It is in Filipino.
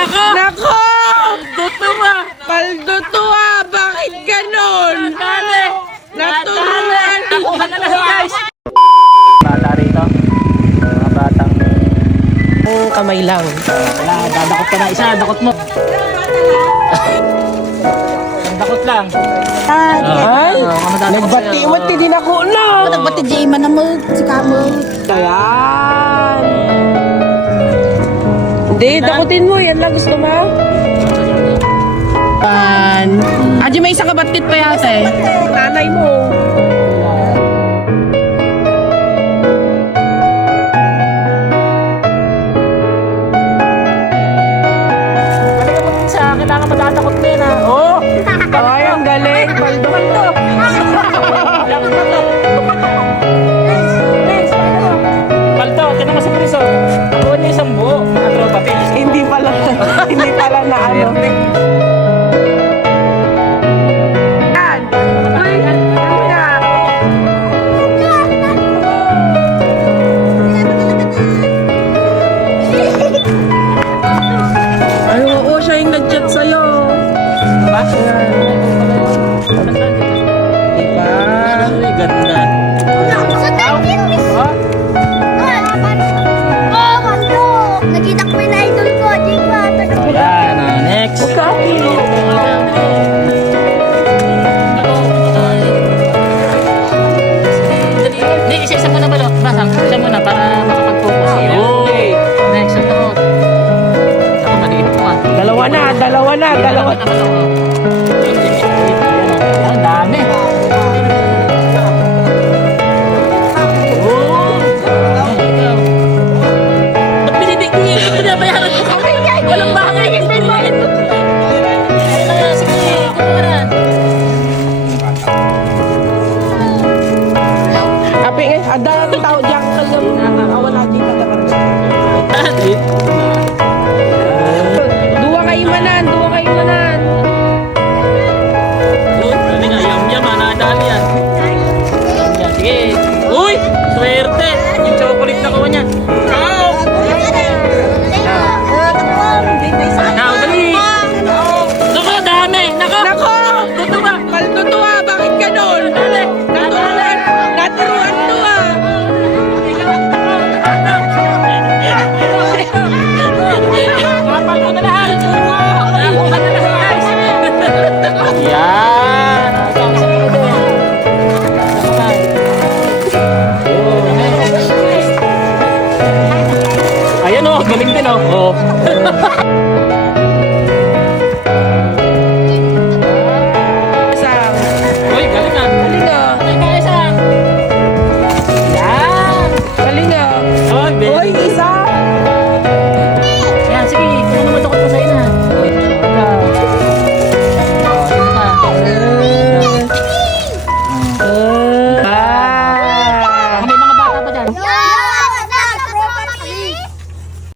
Nako! Nako! Tutuwa! Paldo to ah! Bakit ganon? Dali! Naturuan! Nakuha na lang guys! Bata rito. Mga batang Kamay lang. wala, dadakot ka na isa, dakot mo. Ang dakot lang. Ay! Nagbati-iwat din ako na! Nagbati di man na mo, si Kamo. Ayan! Hindi, dakutin mo. Yan lang gusto mo. Aji may isang kabatit pa yata eh. Nanay mo. Sa kailangan madadakot mo yan ha. Oh! Ay, ang galing. Paldo. Palto, tinan mo sa priso. Ako niya isang buo. Mga tropa, pilis. Hindi pala. Hindi pala na ano. Yan. Uy, ano na? Ay, oo, siya yung nag-chat sa'yo. Diba? Diba? Ay, ganda. Nakita ko yung idol ko, di ba? Ayan, next. Hindi, isa-isa muna ba? Basang, isa muna para makapag-focus. Okay. Next, ito. Ako, maliit ko ah. Dalawa na. Ang dami. Ba't binibigyan ko? Binabayaran ko kami. Walang bagay. Sige, kumaran. Api nga, ada ang tao diyan kalam awan natin Dua kayo manan. Uy, sabi nga, yum-yum ha, nakadali yan. Yan, sige. Uy, swerte. Yung chocolate na kuha niya. Ciao! Now, dali. Nako, dami. Nako. Nako! Tutuwa! Paltutuwa! Bakit ganon? Naturuan to ah! Kapal ko na lahat. Nakuha na lahat guys. Yan. Ayan o, galing din o. Oh.